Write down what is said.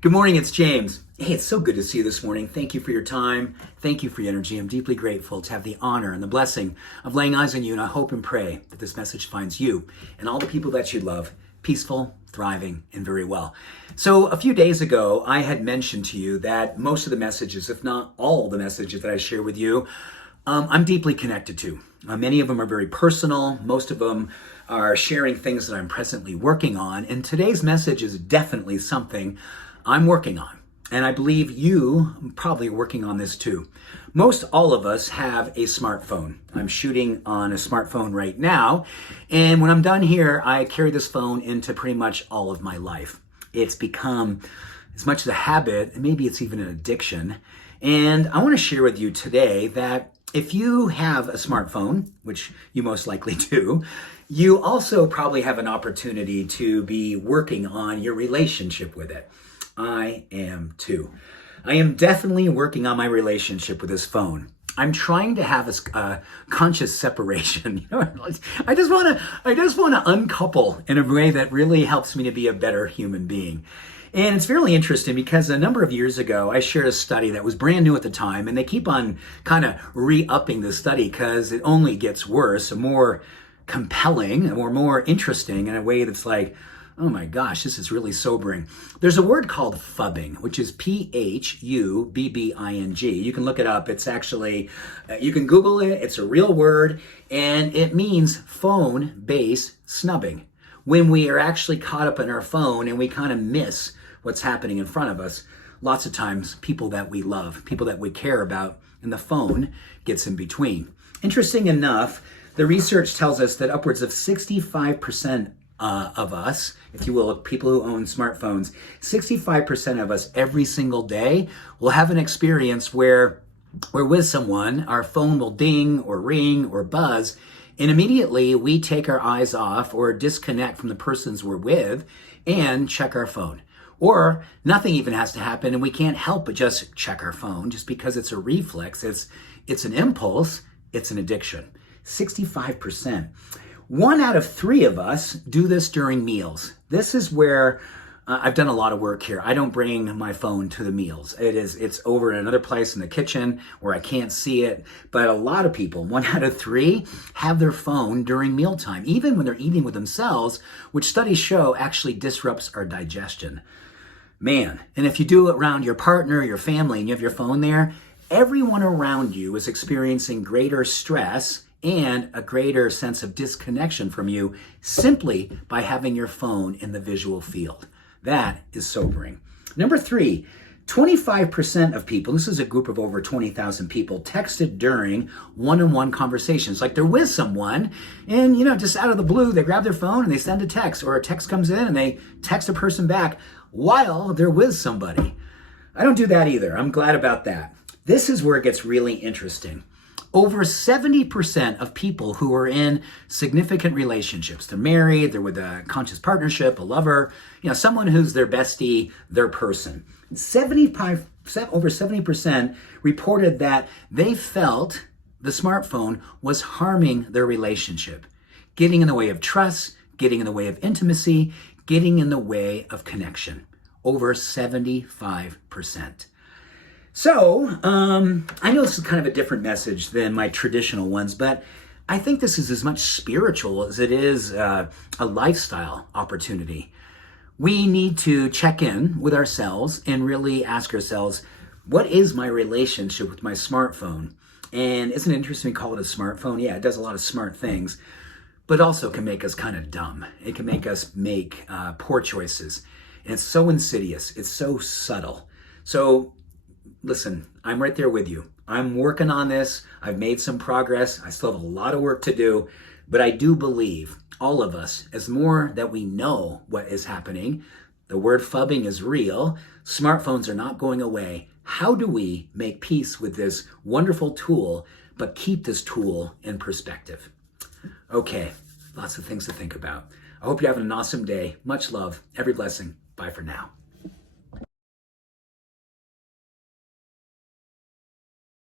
Good morning, it's James. Hey, it's so good to see you this morning. Thank you for your time. Thank you for your energy. I'm deeply grateful to have the honor and the blessing of laying eyes on you, and I hope and pray that this message finds you and all the people that you love peaceful, thriving, and very well. So a few days ago, I had mentioned to you that most of the messages, if not all the messages that I share with you, I'm deeply connected to. Many of them are very personal. Most of them are sharing things that I'm presently working on. And today's message is definitely something I'm working on. And I believe you probably are working on this too. Most all of us have a smartphone. I'm shooting on a smartphone right now. And when I'm done here, I carry this phone into pretty much all of my life. It's become as much as a habit, and maybe it's even an addiction. And I want to share with you today that if you have a smartphone, which you most likely do, you also probably have an opportunity to be working on your relationship with it. I am too. I am definitely working on my relationship with this phone. I'm trying to have a conscious separation. I just want to uncouple in a way that really helps me to be a better human being. And it's fairly interesting because a number of years ago, I shared a study that was brand new at the time, and they keep on kind of re-upping this study because it only gets worse, more compelling, or more interesting in a way that's like, oh my gosh, this is really sobering. There's a word called phubbing, which is P-H-U-B-B-I-N-G. You can look it up. It's actually, you can Google it. It's a real word, and it means phone-based snubbing. When we are actually caught up in our phone and we kind of miss what's happening in front of us, lots of times people that we love, people that we care about, and the phone gets in between. Interesting enough, the research tells us that upwards of 65% of us, if you will, people who own smartphones, 65% of us every single day will have an experience where we're with someone, our phone will ding or ring or buzz, and immediately we take our eyes off or disconnect from the persons we're with and check our phone. Or nothing even has to happen and we can't help but just check our phone just because it's a reflex, it's an impulse, it's an addiction. 65%. 1 out of 3 of us do this during meals. This is where I've done a lot of work here. I don't bring my phone to the meals. It's over in another place in the kitchen where I can't see it. But a lot of people, 1 out of 3, have their phone during mealtime, even when they're eating with themselves, which studies show actually disrupts our digestion. Man, and if you do it around your partner, your family, and you have your phone there, everyone around you is experiencing greater stress and a greater sense of disconnection from you simply by having your phone in the visual field. That is sobering. Number 3, 25% of people, this is a group of over 20,000 people, texted during one-on-one conversations. Like they're with someone and, just out of the blue, they grab their phone and they send a text, or a text comes in and they text a person back while they're with somebody. I don't do that either. I'm glad about that. This is where it gets really interesting. Over 70% of people who are in significant relationships, they're married, they're with a conscious partnership, a lover, someone who's their bestie, their person. Over 70% reported that they felt the smartphone was harming their relationship, getting in the way of trust, getting in the way of intimacy, getting in the way of connection. Over 75%. So, I know this is kind of a different message than my traditional ones, but I think this is as much spiritual as it is a lifestyle opportunity. We need to check in with ourselves and really ask ourselves, what is my relationship with my smartphone? And isn't it interesting we call it a smartphone? Yeah, it does a lot of smart things, but also can make us kind of dumb. It can make us make poor choices. And it's so insidious. It's so subtle. So, listen, I'm right there with you. I'm working on this. I've made some progress. I still have a lot of work to do, but I do believe all of us, as more that we know what is happening, the word phubbing is real, smartphones are not going away. How do we make peace with this wonderful tool, but keep this tool in perspective? Okay, lots of things to think about. I hope you're having an awesome day. Much love, every blessing. Bye for now.